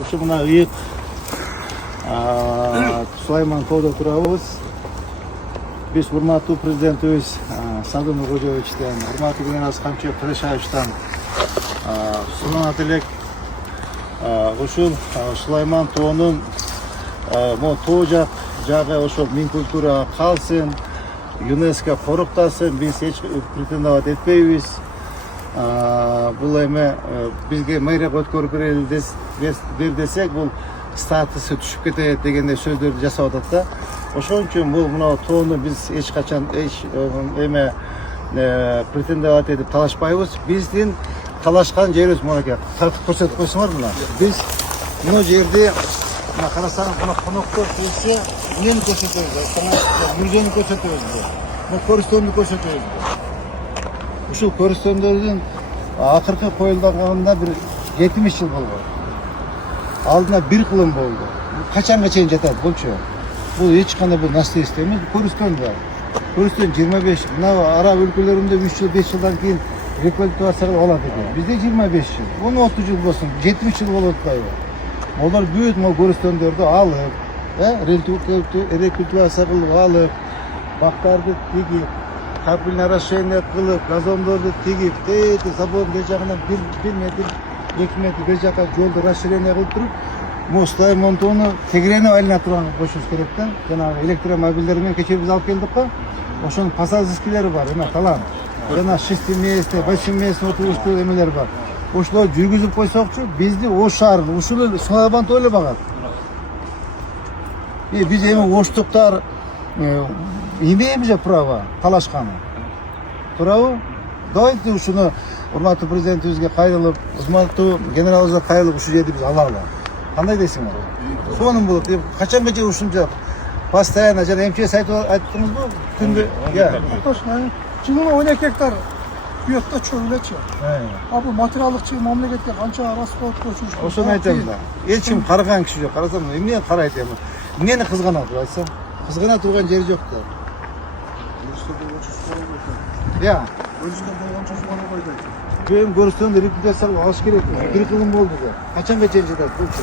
Ушу мына ыйык Сулайман тоодо турабыз. Биз урматтуу президентибиз Садыр Нуркожоевичтен, урматтуу генерал Камчы Кылычбаевичтен сунат элек ушул Сулайман тоонун тоо жагы ошол мин культурага калсын, ЮНЕСКО короктасын, биз эч претендовать этпейбиз. Бул эме бизге мэрияга өткөрүп бер десек, бул статусы түшүп кетет дегендей сөздөрдү жасап атат да. Ошон үчүн бул мына тоону биз эч качан эме претендовать этип талашпайбыз. Биздин талашкан жерибиз мынакей. Тартып көрсөтүп койсоңор мына. Биз мына жерде мына карасаңыз, мына коноктор келсе, эмнени көрсөтөбүз? Мүрзөнү көрсөтөбүз. Мына көрүстөндү көрсөтөбүз. Ушул көрүстөндөрдүн акыркы коюлганына бир 70 жыл болгон. Алдына бир кылым болду. Качанга чейин жатат булчу? Бул эч кандай бул наследство эмес, көрүстөн бар. Көрүстөн 25, мына араб өлкөлөрүндө 3 жыл, 5 жылдан кийин рекультивация кылып алат экен. Бизде 25 жыл, 30 жыл болсун, 70 жыл болуп атпайбы? Олар бүт могу көрүстөндөрдү алып, рекультивация кылып алып, бактарды тигип, капельное орошение кылып, газондорду тигип, забордун бер жагынан 1 метр, 2 метр бер жака жолду расширение кылып туруп, Мостай монтоону тегеренип айлана турган коюшубуз керек да. Жанагы электромобилдер менен кечээ биз алып келдик го. Ошонун пассажирскилери бар, эме талант. Жана 6-местный, 8-местный отургучтуу эмелер бар. Ошолор жүргүзүп койсокчу, бизди Ош шаарын, ушул Сулайман тойлой багат. Биз эми оштуктар имеем же право талашканы. Туурабы? Давайте ушуну урматтуу президентибизге кайрылып, урматтуу генералыбызга кайрылып ушул жерди биз алалы. Кандай дейсиңер? Сонун болот. Качанга чейин ушунча постоянно жана МЧС айттыңызбы? Күндө, точно. Жылына 12 гектар буякта чөгүлөчү. Бул материалдык мамлекетке канча расход көчүрүш. Ошону айтам да. Эч ким караган киши жок. Карасам, эмне карайт эми? Эмнени кызганат деп айтсам? Кызгана турган жери жок да. Эми көрүстөндү рекультивация кылып алыш керек. Бир кылым болду да. Качанга чейин жатат булчу?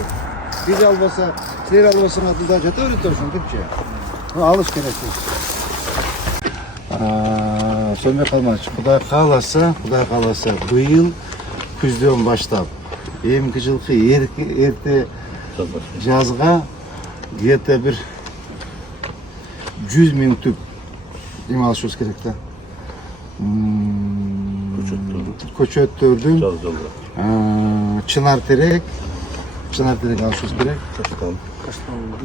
Биз албаса, силер албасаңар да жата берет ошентипчи. Алыш керек. Сөнбөй калмачы. Кудай кааласа, быйыл күздөн баштап эмки жылкы эрте жазга где-то бир 100 000 түп эме алышыбыз керек да. Көчөттөрдүн чынар терек алышыбыз керек.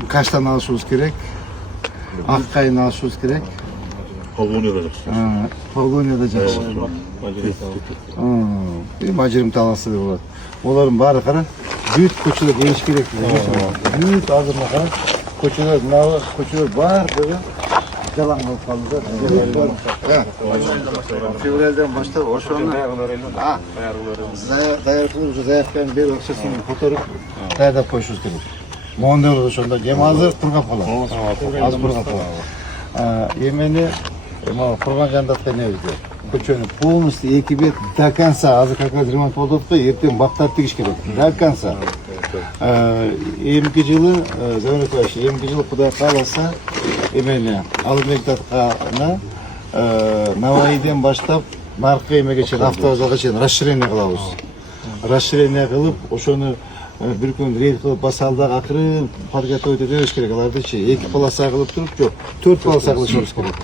Каштан алышыбыз керек. Ак кайын алышыбыз керек. Погонияда жакшы. Мажырым таласы деп болот. Олардын баары кара бүт көчөлөр еш керек. Бүт азырына кара көчөлөр, мына көчөлөр баардыгы жалаң болуп калды да. Февралдан баштап ошону даярдылып уже заявканы берип акчасын которуп даярдап коюшубуз керек. Мондор ошондо жем азыр кургап калат. Азыр кургап калат. Эмени курган жандатка эмебизде көчөнү полностью 2 бет до конца, азыр как раз ремонт болуп атпайбы, эртең бактарды тигиш керек до конца. Эмки жылы, Замирбаевич, эмки жылы Кудай кааласа, эмени Алыбек-Таткана Наваиден баштап наркы эмеге чейин, автовокзалга чейин расширение кылабыз. Расширение кылып, ошону бир күн рейд кылып басалдагы акырын подготовить этебиз керек. Алардычы 2 полоса кылып туруп, жок, 4 полоса кылышыбыз керек.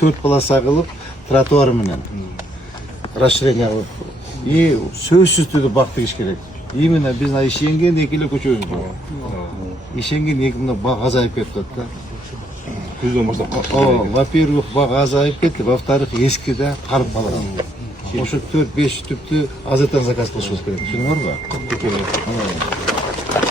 4 полоса кылып тротуар менен расширение кылып и сөзсүз түрдө бак тигиш керек. Именно биз ишенген экиле көчөбүз бар. Ишенген эки мына бак азайып кетти да. Күздөн баштап. Во-первых, бак азайып кетти, во-вторых, эски да карып калган. Ошо 4-5 түптү азыртан заказ кылышыбыз керек. Түшүнүңөрбү?